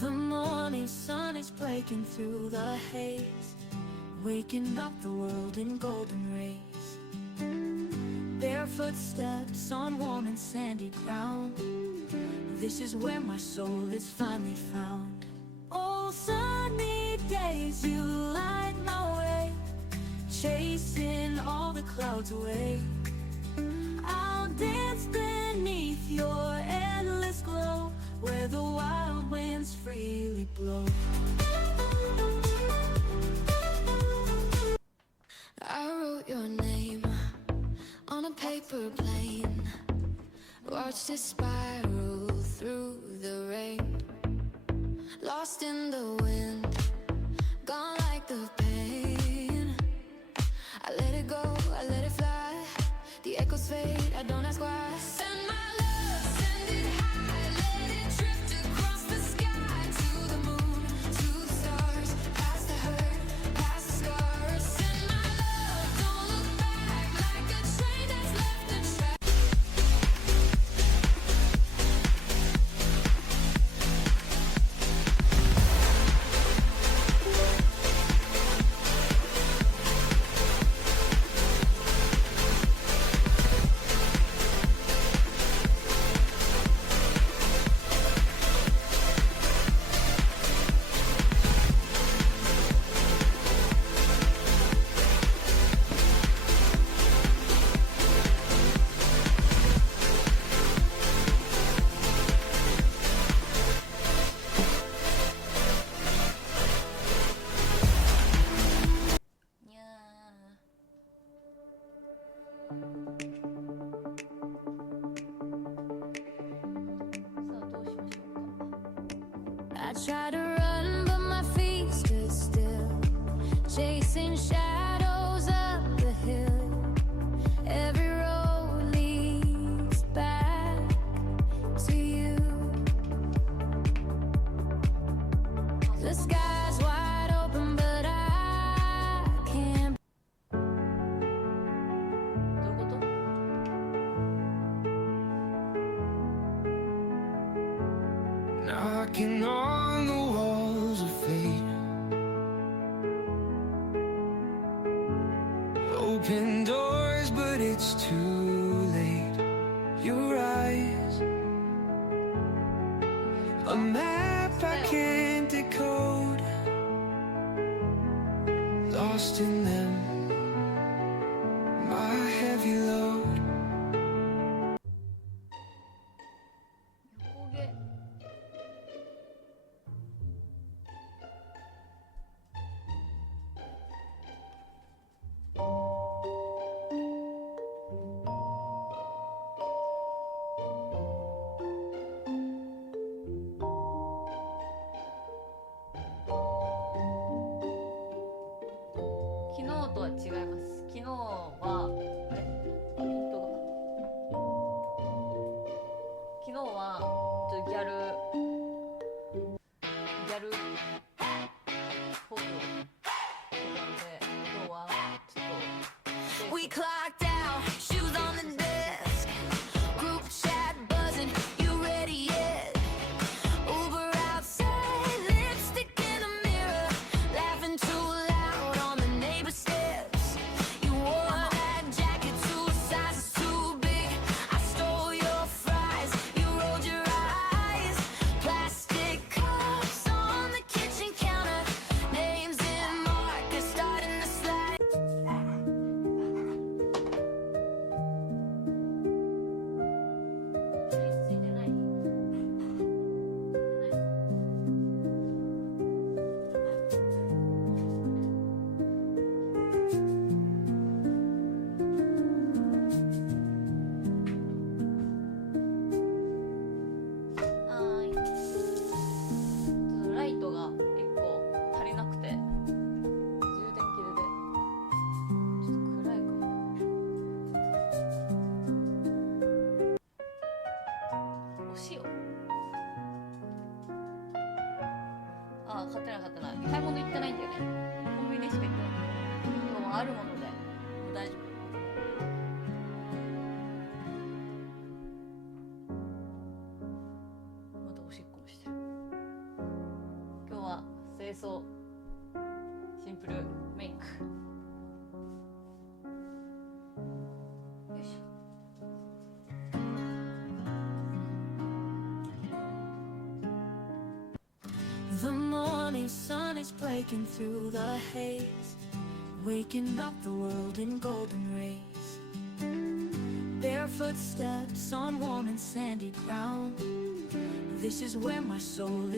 The morning sun is breaking through the haze, waking up the world in golden rays. Barefoot steps on warm and sandy ground. This is where my soul is finally found. Oh, sunny days, you light my way, chasing all the clouds away. I'll dance beneath your endless glow, where the wild winds freely blow. I wrote your name on a paper plane, watched it spiral through the rain. Lost in the wind, gone like the pain. I let it go, I let it fly. The echoes fade, I don't ask why. Send my love, send it high, let it drift across the sky. To the moon, to the stars, past the hurt, past the scars. Send my love, don't look back, like a train that's left a track. I try to run, but my feet stood still, chasing shadows up the hill. Every road leads back to you. The sky's wide open, but I can't. Knocking on the walls of fate, open doors, but it's too late. Your eyes, a map I can't decode, lost in them, my heavy load.昨日とは違います。昨日はあれピントが昨日はちょっとギャルフォークなので、今日はちょっと We clocked out, shoes on the desk, group chat buzzing, you ready yet? Uber outside, lipstick in the mirror, laughing too loud on the neighbor steps. You wore that jacket 2 sizes too big. I stole your fries, you rolled your eyes. Plastic cups on the kitchen counter, names in markers starting to slide.買ってない買ってない。買い物行ってないんだよね。コンビニしか行ってない。今もあるものでもう大丈夫。またおしっこもしてる。清掃、シンプルメイク。よいしょ。The morning sun is breaking through the haze, waking up the world in golden rays. Barefoot steps on warm and sandy ground. This is where my soul